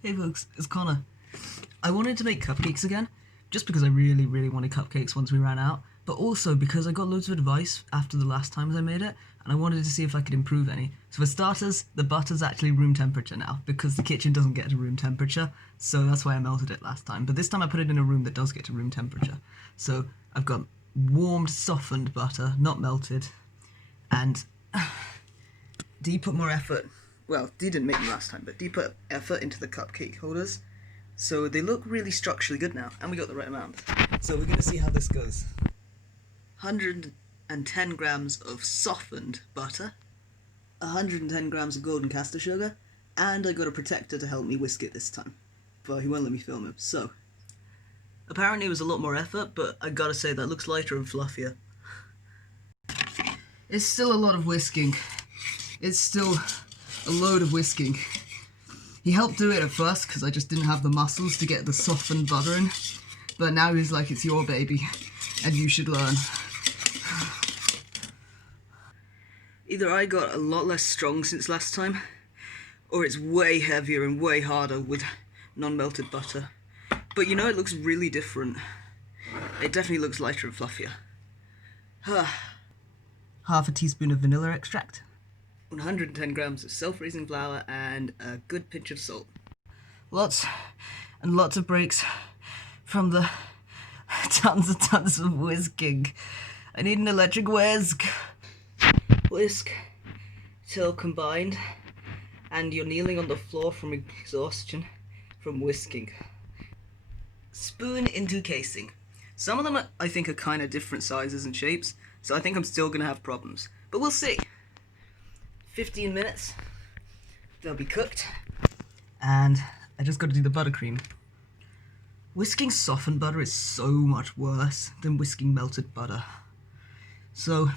Hey folks, it's Connor. I wanted to make cupcakes again, just because I really wanted cupcakes once we ran out, but also because I got loads of advice after the last times I made it, and I wanted to see if I could improve any. So for starters, the butter's actually room temperature now, because the kitchen doesn't get to room temperature, so that's why I melted it last time. But this time I put it in a room that does get to room temperature. So I've got warmed, softened butter, not melted, and Dee put more effort. Well, Dee didn't make them last time, but Dee put effort into the cupcake holders. So they look really structurally good now, and we got the right amount. So we're going to see how this goes. 110 grams of softened butter, 110 grams of golden caster sugar, and I got a protector to help me whisk it this time. But he won't let me film him, so. Apparently it was a lot more effort, but I gotta say that looks lighter and fluffier. It's still a lot of whisking. It's still a load of whisking. He helped do it at first because I just didn't have the muscles to get the softened butter in, but now he's like, it's your baby and you should learn. Either I got a lot less strong since last time, or it's way heavier and way harder with non-melted butter. But you know, it looks really different. It definitely looks lighter and fluffier. Half a teaspoon of vanilla extract, 110 grams of self-raising flour, and a good pinch of salt. Lots and lots of breaks from the tons of whisking. I need an electric whisk. Whisk till combined, and you're kneeling on the floor from exhaustion from whisking. Spoon into casing. Some of them I think are kind of different sizes and shapes, so I think I'm still going to have problems. But we'll see. 15 minutes, they'll be cooked, and I just got to do the buttercream. Whisking softened butter is so much worse than whisking melted butter. So,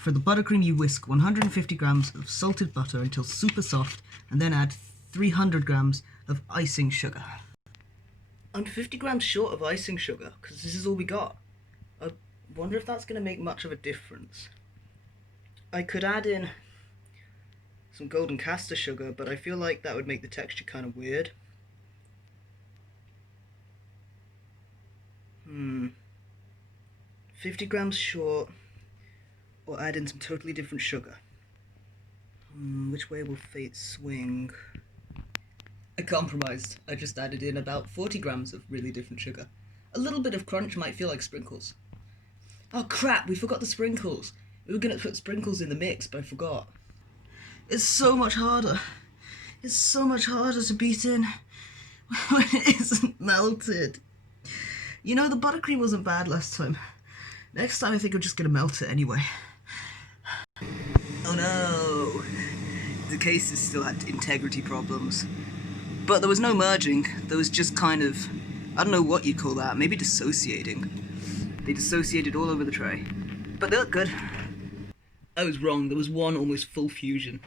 for the buttercream you whisk 150 grams of salted butter until super soft, and then add 300 grams of icing sugar. I'm 50 grams short of icing sugar, because this is all we got. I wonder if that's going to make much of a difference. I could add in some golden caster sugar, but I feel like that would make the texture kind of weird. 50 grams short, or add in some totally different sugar. Which way will fate swing? I compromised. I just added in about 40 grams of really different sugar. A little bit of crunch might feel like sprinkles. Oh crap, we forgot the sprinkles. We were going to put sprinkles in the mix, but I forgot. It's so much harder. It's so much harder to beat in when it isn't melted. You know, the buttercream wasn't bad last time. Next time I think I'm just going to melt it anyway. Oh no! The cases still had integrity problems. But there was no merging. There was just kind of, I don't know what you'd call that, maybe dissociating. They dissociated all over the tray. But they look good. I was wrong, there was one almost full fusion.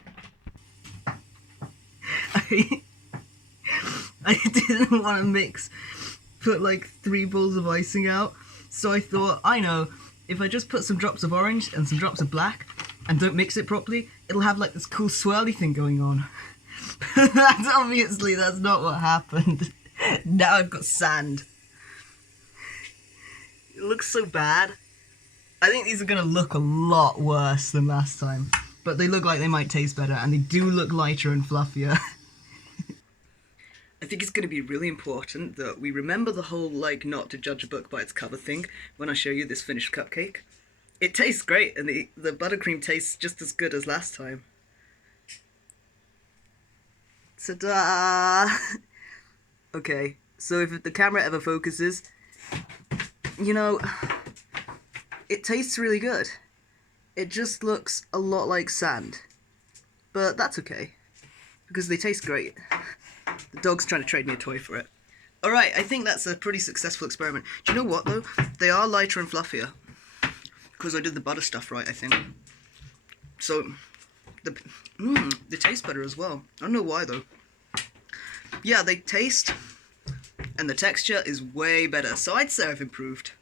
I didn't want to put like 3 bowls of icing out, so I thought, I know, if I just put some drops of orange and some drops of black and don't mix it properly, it'll have like this cool swirly thing going on. That's not what happened. Now I've got sand. It looks so bad. I think these are going to look a lot worse than last time, but they look like they might taste better, and they do look lighter and fluffier. I think it's going to be really important that we remember the whole, like, not to judge a book by its cover thing when I show you this finished cupcake. It tastes great, and the buttercream tastes just as good as last time. Ta-da! Okay, so if the camera ever focuses, you know, it tastes really good. It just looks a lot like sand. But that's okay, because they taste great. The dog's trying to trade me a toy for it. Alright, I think that's a pretty successful experiment. Do you know what, though? They are lighter and fluffier. Because I did the butter stuff right, I think. So, they taste better as well. I don't know why, though. Yeah, they taste, and the texture is way better. So I'd say I've improved.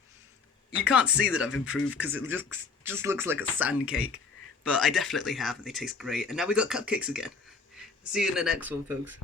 You can't see that I've improved because it just looks like a sand cake. But I definitely have, and they taste great. And now we got cupcakes again. See you in the next one, folks.